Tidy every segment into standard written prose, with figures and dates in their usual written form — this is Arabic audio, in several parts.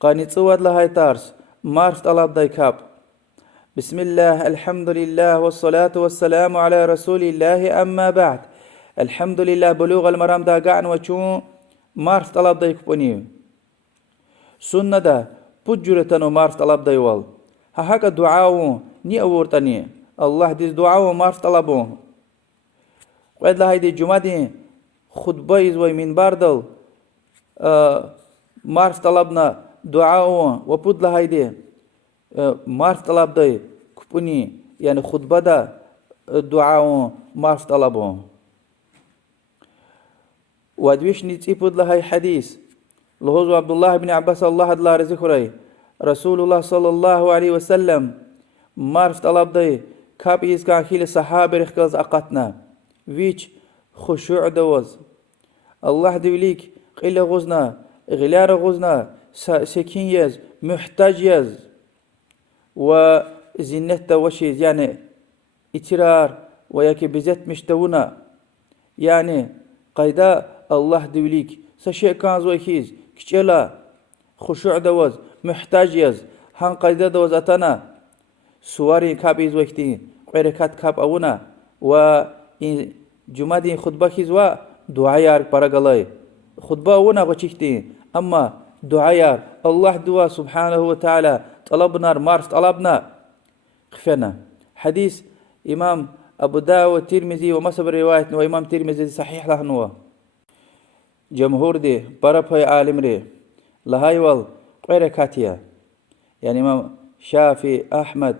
قاني تصود لهاي تارس مارف طلب داي كاب. بسم الله الحمد لله والصلاة والسلام على رسول الله أما بعد. الحمد لله بلوغ المرام دا قعن وچون مارف طلب داي كبنيو سنة دا بجرتنو مارف طلب داي وال هاكا دعاو ني أورتني الله ديز دعاو مارف طلبو قيد لهاي دي جمعة دي خطبة يزوي من باردل مارف طلبنا دعاو وبود لهاي دي مارف طلب داي كبني يعني خطبة دا دعاو مارف طلبو وادويش نتيبود لهاي حديث لهوزو عبد الله بن عباس الله الله رزقه رسول الله صلى الله عليه وسلم مارف طلب داي كاب يسكا خيل صحابة رخكز أقاتنا ويش خشوع دوز الله دوليك قيل غزنا غلار غزنا سكين يز محتاج يز وزنة وشيز يعني اترار وياكي بزت مشتونا يعني قيدا الله دوليك سشيء كان زوي كيز كشلا خشوع دوز محتاج يز هان قيدا دوز أتنا سواري كاب يزوكتين قيركات كاب أونا و جمادي خطبة كيزوا دعاء برقلاي خطبة أونا غشيكتين أما دعاء الله دوا سبحانه وتعالى طلبنا مارف طلبنا خفنا حديث إمام أبو داود الترمذي ومصب الرواية وإمام الترمذي صحيح له نوا جمهور دي بربها عالم ري لهاي وال غير كاتيا يعني إمام شافعي أحمد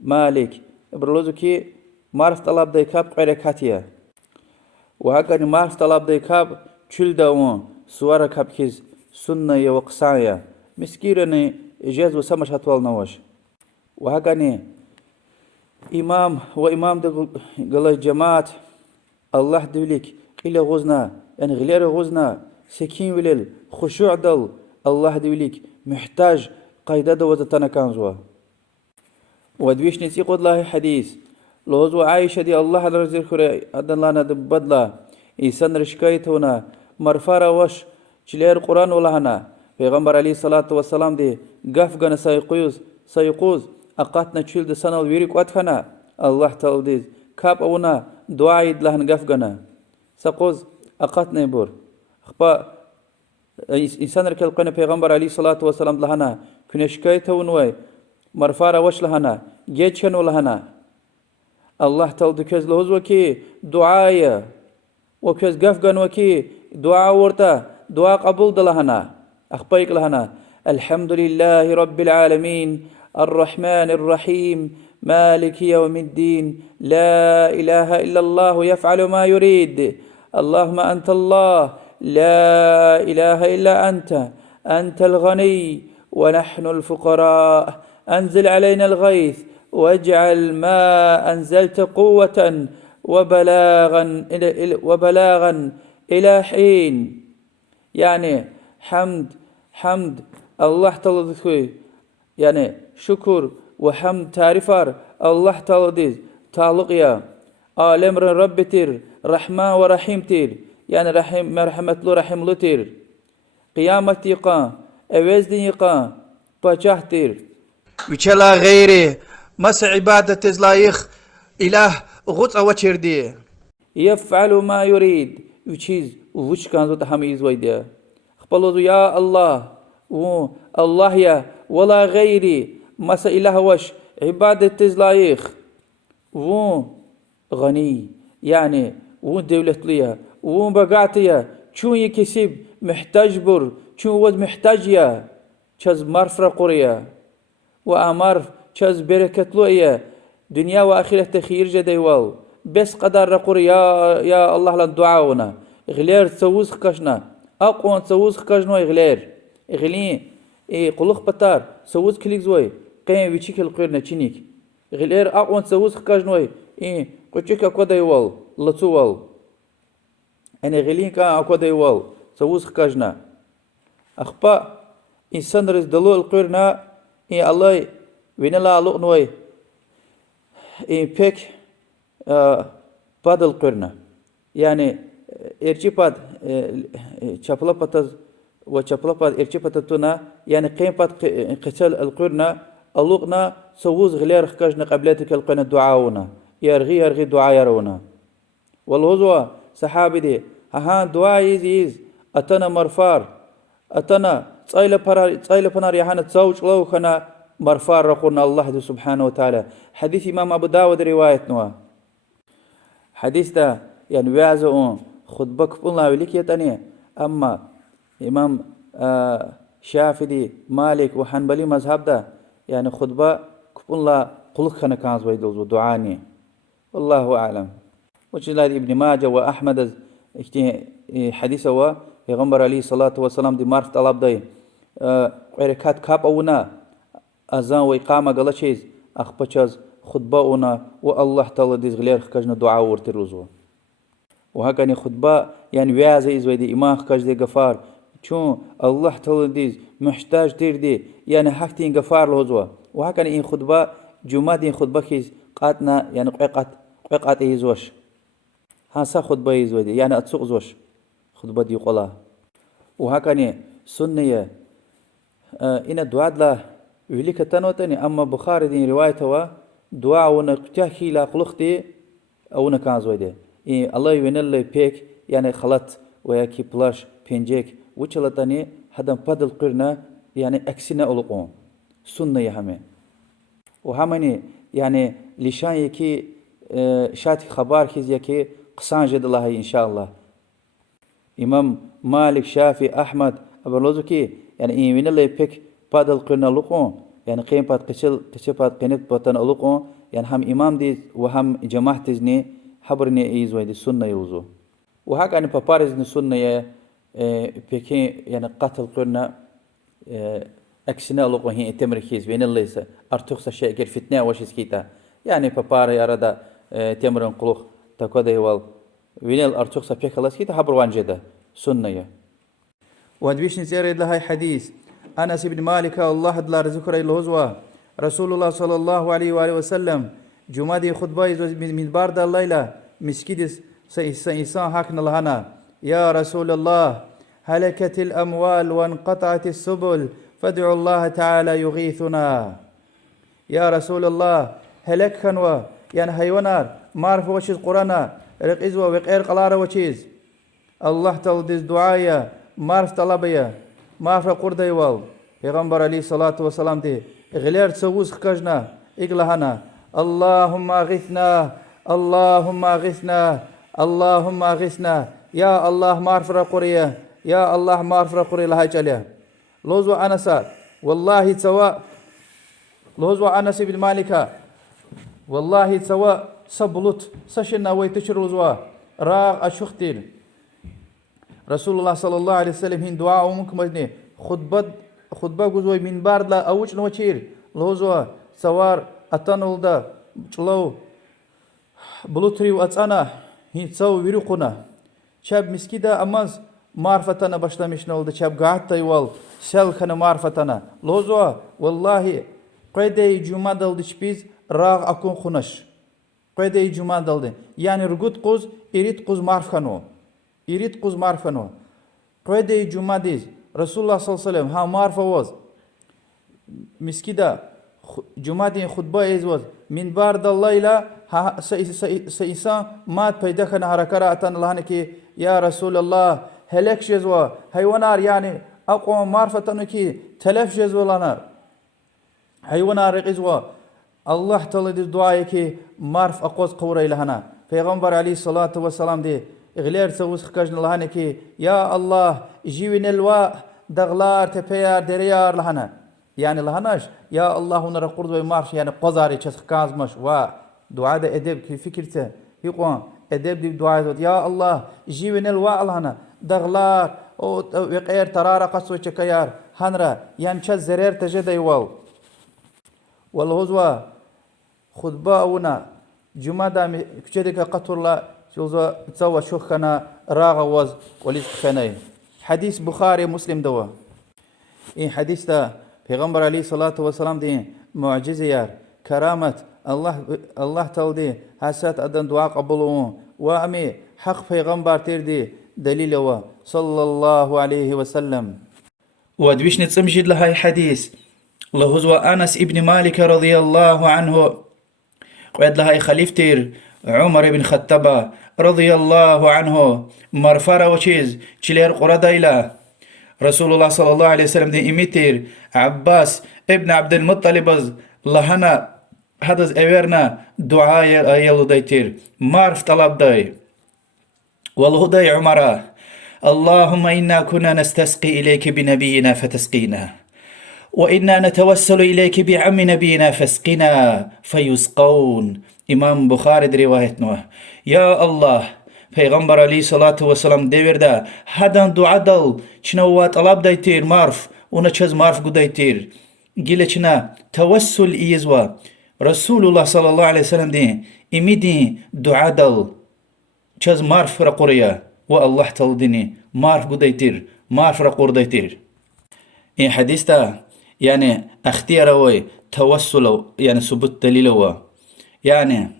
مالك برلوزكي مارف طلب دي كاب غير كاتيا وهكذا مارف طلب دي كاب تشل داون سوارة كاب كيز سنة وقصايا مسكيرني إجاز وسمش هتوال نواش وهكذا إمام وإمام قال جماعة الله دوليك إلى غزنا يعني غير غزنا سكين ولل خشوع دل الله دوليك محتاج قيدة دوزتنا كانزوا ودويش نسيق الله حديث لوزو عائشة دي الله رزق خري أدن لنا دبدلا إنسان رشكايتونا مرفارة وش چلير قرآن ولهنا پیغمبر عليه الصلاة والسلام دي قفقنا سيقوز أقاتنا تشيل دي سنة ويريك واتخنا الله تعالى كاب أونا دعايد لهن قفقنا سقوز أقاتنا يبور أخبا إنسان ركال قنا پیغمبر عليه الصلاة والسلام لهنا كنشكايتون وي مرفارة وش لهنا جيتشن ولهنا الله تعالى كز لهز وكي دعايا وكز قفقن وكي دعاء ورتا دعاء قبول دلهنا أخبايك لهنا الحمد لله رب العالمين الرحمن الرحيم مالك يوم الدين لا إله إلا الله يفعل ما يريد اللهم أنت الله لا إله إلا أنت الغني ونحن الفقراء أنزل علينا الغيث واجعل ما أنزلت قوة وبلاغا إلى حين يعني حمد الله تعالى يعني شكر وحمد تعرفار الله تعالى تعلق يا عالم رب تير رحمة ورحيم تير يعني رحم مرحمة له رحم له تير قيامة يقا أوز دين يقا بجاه تير وشلا غيره مس عبادة زلايخ إله غوت أوتشر دي يفعل ما يريد وشيز وش كان زود حميز ويدا خبلوا يا الله الله يا ولا غيري مس إله وش عبادة زلايخ غني يعني دولة ليا بقعتيا شو يكسب محتاج بر شو ود محتاج يا شز مرفرة قرية وأمر شز بركة لويا دنيا وآخرة تخير جديوال بس قدر قري يا الله لن دعاونا غلير تسوز خكشنا أقوى تسوز خكشنا غلين قلق بطار سوز كليك زوي قيم ويشيك القيرنا تشينيك غلير أقوى تسوز خكشنا قوتشيك أقوى ديوال لطوال أنا غلين كان أقوى ديوال سوز خكشنا أخبا إنسان رز دلو القيرنا الله وين لا لقنوي بيك باد القرنة يعني إرجي باد شابلا باتز وشبلبات إرشبتتنا يعني قيمة قتال القرنا ألوقنا سووز غلير خكجنا قبلتك القنا دعاونا يرغي دعاء يرونا والهزوة صحابي دي ها دعاء يز أتنا مرفار أتنا تصايل بنار يهانا تزوج لو خنا مرفار رقنا الله سبحانه وتعالى حديث إمام أبو داود رواية نوا حديث ده يعني وعزون خطبة كفلنا وليك يتاني أما إمام شافعي مالك وحنبلي مذهب ده يعني خطبة كفلنا قلق خنا كانز ويدوز ودعاني والله أعلم وجلاد ابن ماجه وأحمد حديثه ويغمبر عليه الصلاة والسلام دي معرفة طلب دي قركات كاب أونا أذان وإقامة قال شيء أخبتشاز خطبة أونا والله تعالى ديز غلير خكجنا دعاء ورتروزو وهكذا خطبة يعني وعزة إزويدي إمام خكج دي غفار شون الله تعالى ديز محتاج دير دي يعني حكتين غفار لهزوا وهكذا إن خطبة جمعة دي خطبة كيز قاتنا يعني قيقات إيزوش هاسا خطبة إيزويدي يعني أتسوق زوش خطبة دي قلا وهكذا سنية إن الدعاء لا وليك تنوتني أما بخاري دي روايته دعاء ونكتاكي لا قلختي أو نكازويدي الله ينال بيك يعني خلط وياكي بلاش بينجيك وشلتني هذا بدل قرنا يعني أكسنا ألقون سنة يهمه وهمني يعني لشان يكي شات خبر كيز يكي قسان جد الله إن شاء الله إمام مالك شافعي أحمد أبرلوزكي يعني من الله بيك بدل قرنا لقون يعني قيم بات قشل قينت باتن ألقون يعني هم إمام دي وهم جماعة تزني حبرني إيزوي دي سنة يوزو وهاك أنا ببارز السنة بكين يعني قتل قرنا أكسنا لقوا هي تمركيز بين الله أرتوخس شيء غير فتنة وش سكيتا يعني ببار يرادا تمرن قلوخ تكودا يوال بين الأرتوخس بيك الله سكيتا حبر وانجدا سنة وادبيش نسير لهاي حديث أنس بن مالك الله دلار ذكر الهزوة رسول الله صلى الله عليه وآله وسلم جمادي خطبة من بارد الليلة مسكيدس سإنسان حقنا لهنا يا رسول الله هلكت الأموال وانقطعت السبل فادعوا الله تعالى يغيثنا يا رسول الله هلك خنوة يعني هيونار معرف وشيز قرانا رقيزوا وقير قلارة وشيز الله تلدز دعايا معرف طلبيا معرف قردي وال پیغمبر عليه الصلاة والسلام دي غلير تسوز خكجنا إقلهنا اللهم أغثنا اللهم أغثنا اللهم أغثنا يا الله معرف قرية يا الله معرف قرية لهاي جاليا لوزو أنسا والله سواء لوزو أنس بن مالكا والله سواء سبلط سشنا ويتشر وزوا راغ أشختير رسول الله صلى الله عليه وسلم هين دعاء ومنكم أجني خطبة جزوي من بارد لا أوش نوشير لوزو سوار أتنول دا لو بلوتري وأتانا هين تسو ويرقنا شاب مسكيدا أمز معرفتنا باشلامش نولد شاب قاعد تيوال سل خنا معرفتنا لوزو والله قيدة جمعة دلد شبيز راغ أكون خنش قيدة جمعة دلد يعني رجود قوز إريد قوز معرف خنو إريد قوز معرف خنو قيدة جمعة ديز رسول الله صلى الله عليه وسلم ها معرف وز مسكيدا جمعة دين خطبة إزواج من بارد الليلة سإنسان مات بيدا خنا هركرا أتان لهنكي يا رسول الله هلك جزوا حيوانار يعني أقوم معرفة أنكي تلف جزوا لنا حيوانار رقزوا الله تعالى دي دعائك معرف أقوز قوري لهنا پیغمبر عليه الصلاة والسلام دي غلير سوس خكجن لهنكي يا الله جيوين الواء دغلار تبيار دريار لهنا يعني لهناش يا الله هنا رقرد ومارش يعني قزاري چسخ كازمش و دعاء ده أدب كي فكرته يقوم أدب دي دعاء يا الله جيوين الواء لهنا دغلار او وقير ترارة قصوة چكيار هنرا يعني چس زرير تجد يوال والهزوة خطبة اونا جمعة دا كچدك قطر الله شوزا تسوى شوخنا راغ وز وليس خناي حديث بخاري مسلم دوا إن حديث دا پیغمبر عليه الصلاة والسلام دي معجزة كرامة الله تعالى حسات أدن دعاء قبلوا وأمي حق پیغمبر تير دي دليل صلى الله عليه وسلم ودويش نتسمجد لهاي حديث لهزو أنس ابن مالك رضي الله عنه قد لهاي خليفتير عمر بن خطاب رضي الله عنه مرفرة وشيز چلير قردايلا رسول الله صلى الله عليه وسلم دي إميتير عباس ابن عبد المطلب لهنا هذا ايورنا دعاء يلو دايتير مارف طلب داي والله داي عمره اللهم إنا كنا نستسقي إليك بنبينا فتسقينا وإنا نتوسل إليك بعم نبينا فاسقنا فيسقون إمام بخاري رواية نوح يا الله پیغمبر علی صلاة و سلام devirde hadan dua dal çina wat alab daytir marf ona çez marf gudaytir gile çina tevassul izwa Resulullah sallallahu aleyhi ve sellem de imidi dua dal çez marf raquriya ve Allah taldini marf gudaytir marf raqurdaytir in hadista yani اختيار وي توسل يعني ثبوت دليل و يعني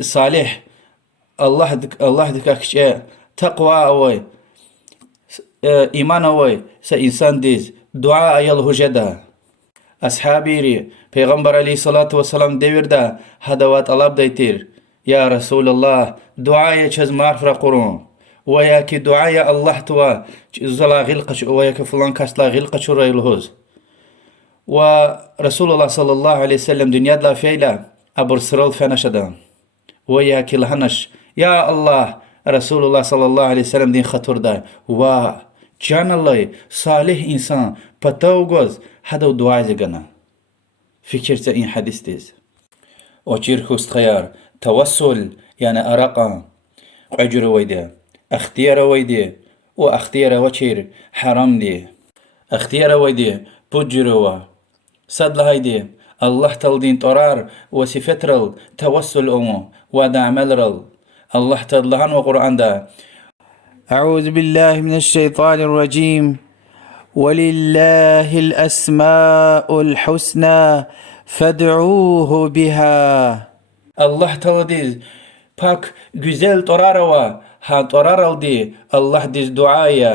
صالح الله دكاكش تقوى اوي ايمان اوي سا انسان ديز دعاء يله جدا اصحابي ري پیغمبر عليه الصلاة والسلام ديوردا هدوات طلب ديتير يا رسول الله دعاء چز معرف را قرون وياك دعاء الله توا زلا غلقش وياك فلان كاسلا غلقش ريلهوز ورسول الله صلى الله عليه وسلم دنيا لا فيلا ابر سرل فنشدا وياك لهنش يا الله رسول الله صلى الله عليه وسلم دين خطر دا و جان الله صالح انسان پتاوگوز هدو دعاء زگنا فكر این حديث ديز وچير خوست خيار توسل يعني أرقا عجر ويدا اختيار ويدا واختيار وچير حرام دي اختيار ويدا بجروا صد لهيدي الله تلدين طرار وصفترل توسل أمو ودعملرل الله تدلهن وقرآن دا أعوذ بالله من الشيطان الرجيم ولله الأسماء الحسنى فادعوه بها الله تلديز باك güzel طراروا ها طرارل دي الله ديز دعايا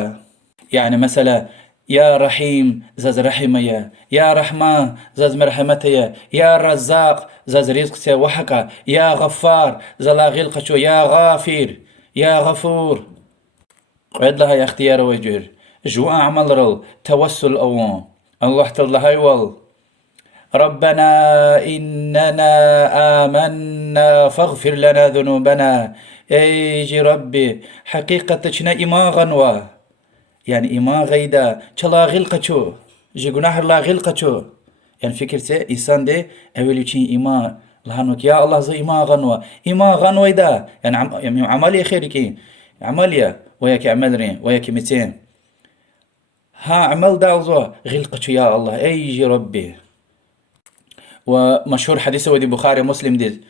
يعني مثلا يا رحيم زاز رحمية يا رحمن زاز مرحمتية يا رزاق زاز رزق وحكا يا غفار زلا غلقشو يا غافر يا غفور قد لها يا اختيار وجر جوا عمل رل توسل أوان الله تلها يوال ربنا إننا آمنا فاغفر لنا ذنوبنا ايجي ربي حقيقة شنا إما غنوة يعني إما غيدا چلا غلقچو جي گناح لا غلقچو يعني فكر سي إنسان دي أولي چين إما لهانوك يا الله زي إما غنوة إما غنوة دا يعني عملية خيركي عملية وياك عملرين وياك متين ها عمل دالزو غلقچو يا الله أيجي ربي ومشهور حديث ودي بخاري مسلم دي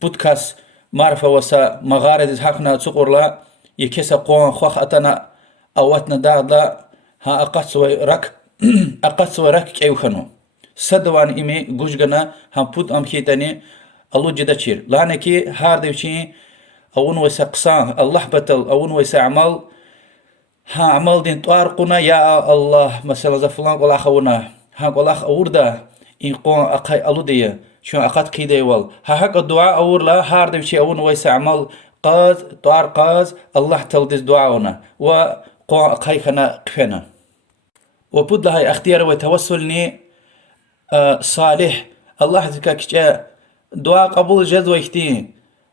بودكاست معرفة وسا مغارد حقنا تسقر لا يكسا قوان خوخ أتنا أواتنا دا ها أقات سوي رك كيوخنو سدوان إمي جوجنا هم بود أم كيتاني الله جدا تشير لانكي هار ديوشي أون ويسا قصان الله بطل أون ويسا عمل ها عمل دين طارقنا يا الله مثلا زفلان قول أخونا ها قول أخ أوردا إن قوان أقاي ألو دي شو أقات كيدا يوال ها هاك الدعاء أور لا هار ديوشي أون ويسا عمل قاز طار قاز الله تلدز دعاونا و قايخنا قفنا وبود لهاي اختيار وتوسلني صالح الله ذكاك دعاء قبول جد ويختي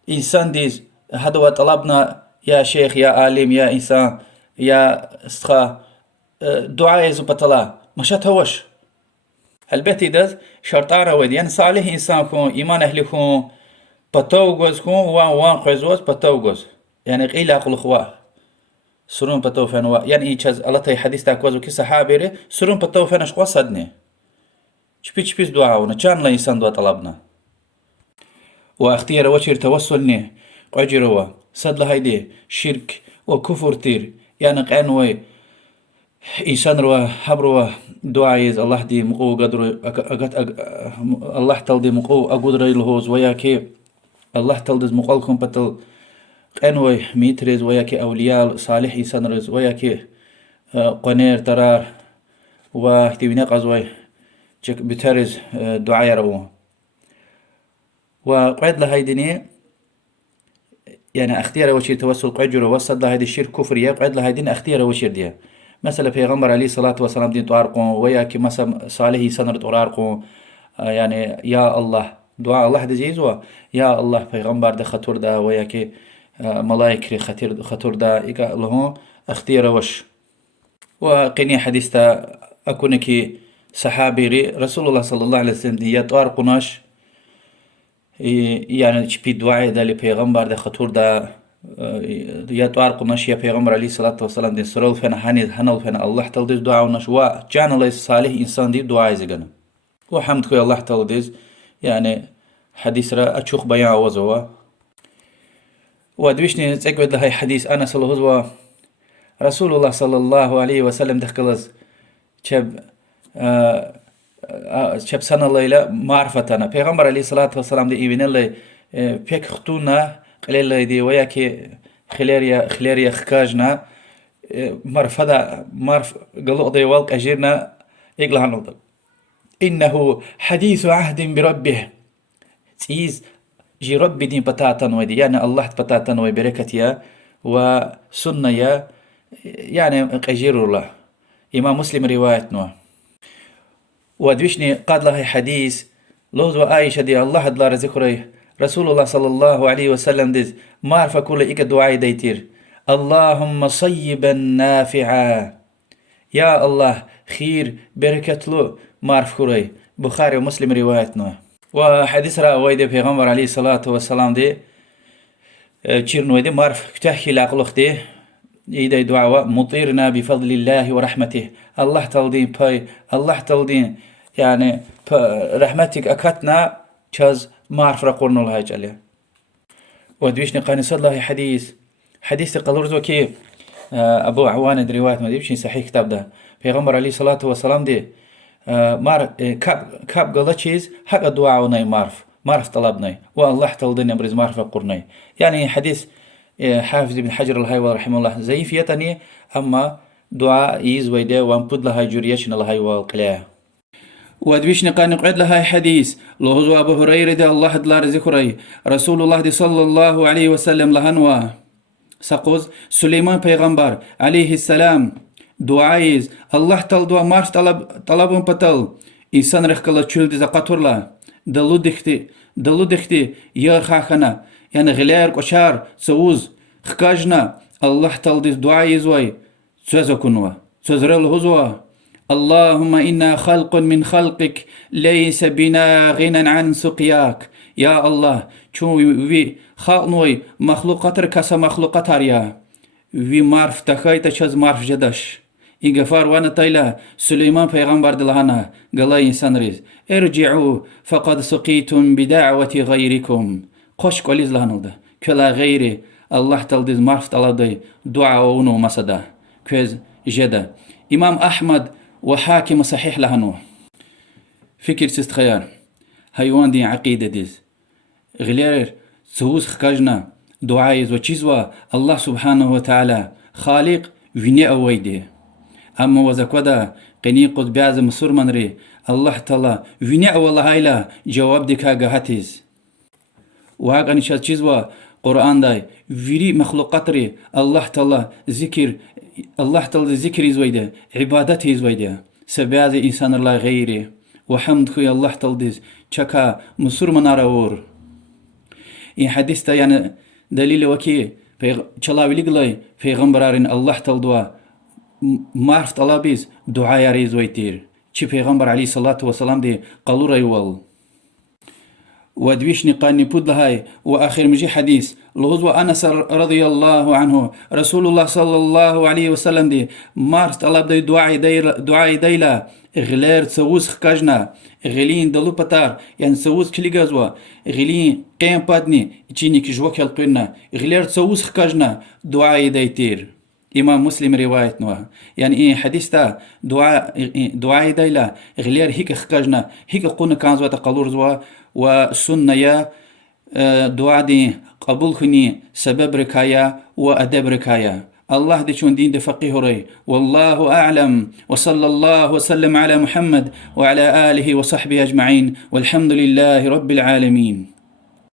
إنسان ديز هذا طلبنا يا شيخ يا عالم يا إنسان يا استخا دعاء يزو بطلا مشات هوش البيت داز شرطارة ودي يعني صالح إنسان كون إيمان أهلي كون بطوغوز كون وان قيزوز بطوغوز يعني قيل أقل خواه سرون بتوفن يعني إيش الله تي حديث تاكوزو كي صحابي سرون بتوفن أشقوا صدني شبيش دعاونا كان لا إنسان دعا طلبنا واختيار وشير توسلني قجروا صد هيدي شرك وكفر تير يعني قانوي إنسان روا حبروا دعايز الله دي مقو قدر الله تل دي مقو أقدر الهوز وياكي الله تل دي مقالكم بتل قنوي ميترز وياكي أولياء صالح إنسان رز وياكي قنير ترار واهتبنا قزوي جك بترز دعاء روه وقعد لهاي دنيا يعني اختيار وشير توسل قجر وصل لهاي الشرك كفر يا قعد لهاي دين اختيار وشير دي مثلا في غمر عليه الصلاة والسلام دين طارقون وياك مثلا صالحي سنر طارقون يعني يا الله دعاء الله دزيزوا يا الله في غمر ده خطور ده وياك ملايك خطور ده إيكا له اختيار وش وقني حديث أكونك صحابي رسول الله صلى الله عليه وسلم دي طارقناش يعني شبي دعاء ده لبيغمبر ده خطور ده يا طارق نش يا بيغمبر عليه الصلاة والسلام دي سرول فينا هنال فينا الله تلديز دعاء ونش وجان الله صالح إنسان دي دعاء زجنا وحمد خوي الله تلديز يعني حديث را أشوخ بيان وزوا ودويشني تقبل هاي حديث أنا صلى الله رسول الله صلى الله عليه وسلم دخلز شب شب سنة الليلة معرفتنا بيغمبر عليه الصلاة والسلام دي إيبن الله بيك خطونا قليل دي وياكي خليريا خكاجنا مرفدا قلو ضي والق أجيرنا إقلع نوضل إنه حديث عهد بربه تيز جي رب دين بتاتا ودي يعني الله بتاتا وبركتيا وسنة يا يعني أجير الله إمام مسلم رواية نوع ودوشني قاد له حديث لوز وآيشة دي الله دلار ذكره رسول الله صلى الله عليه وسلم ديز ما عرف كل إيك دعاء ديتير اللهم صيبا نافعا يا الله خير بركة له ما عرف كله بخاري ومسلم روايتنا وحديث رأى في غمر عليه الصلاة والسلام دي تشيرنو دي ما عرف كتاحكي لعقلق دي إيدي دعوة مطيرنا بفضل الله ورحمته الله تلدين باي الله تلدين يعني رحمتك أكتنا شاز ما عرف رقورنا الله جاليه ودويشني قاني صد الله حديث قالورز وكي أبو عوان رواية ما ديبشين صحيح كتاب ده پیغمبر عليه الصلاة والسلام دي مار كاب قال چيز حق الدعاء وناي معرف طلبناي والله تلدين يبرز معرفة قرناي يعني حديث حافظ ابن حجر الهيوى رحمه الله زيف يتني أما دعاء إيز ويدا وانبود لها جوريشن الهيوى والقلاع ودويش نقا نقعد لها حديث لوهو أبو هريرة دي الله دلار ذكري رسول الله دي صلى الله عليه وسلم لهنوا سقوز سليمان پیغمبر عليه السلام دعايز الله تل دعا مارش طلبون بطل إنسان رخكلا چول دي زقاتورلا دلو دختي يا خاخنا يعني غلير قشار سوز خكاجنا الله تل دي دعايز واي سوزا كنوا سوزرل هزوا اللهم إنا خلق من خلقك ليس بنا غنى عن سقياك يا الله چون وي خلقنوي مخلوقات ركاسا مخلوقات يا وي معرف تخاي تشاز معرف جدش إغفار وانا تايلا سليمان پیغمبر دلهانا قال إنسان ريز ارجعوا فقد سقيتم بدعوة غيركم قش قوليز لهانودا كلا غيري الله تلديز معرف تلدي دعاء ونو مسدا كوز جدا إمام أحمد وحاكم صحيح لهنو فكر سيستخيار هايوان دي عقيدة ديز غلير سوز خكاجنا دعايز وچيزوا الله سبحانه وتعالى خالق ويني أويدي أما وزاكودا قني قد بعض مصور من ري الله تعالى ويني أولا هايلا جواب ديكا غهاتيز وهاقاني شاز چيزوا قرآن داي ويري مخلوقات ري الله تعالى ذكر الله تعالى ذكر يزويده عبادت يزويده سبعز إنسان الله غيره وحمد خوي الله تعالى چكا مصور من أراور إن حديث تا يعني دليل وكي چلاوي لغلاي پیغمبرارين الله تعالى معرف طلبيز دعاء يزويتير چي پیغمبر عليه الصلاة والسلام دي قالوا ريوال ودويش نقاني بود لهاي وآخر مجي حديث لغزو أنس رضي الله عنه رسول الله صلى الله عليه وسلم دي مارس طلب دي دعاء ديلا غلير تسوز خكاجنا غلين دلو بطار يعني تسوز كليغازوا غلين قيم بادني چيني كجوك يلقينا غلير تسوز خكاجنا دعاء ديتير إمام مسلم رواية نوا يعني إيه حديث تا دعاء ديلا غلير هيك خكاجنا هيك قونا كانزوا تقالور زوا وسنة يا دعاء دي قبول خني سبب ركايا وأدب ركايا الله دي شون دين دي فقيه ري. والله أعلم، وصلى الله وسلم على محمد وعلى آله وصحبه أجمعين، والحمد لله رب العالمين.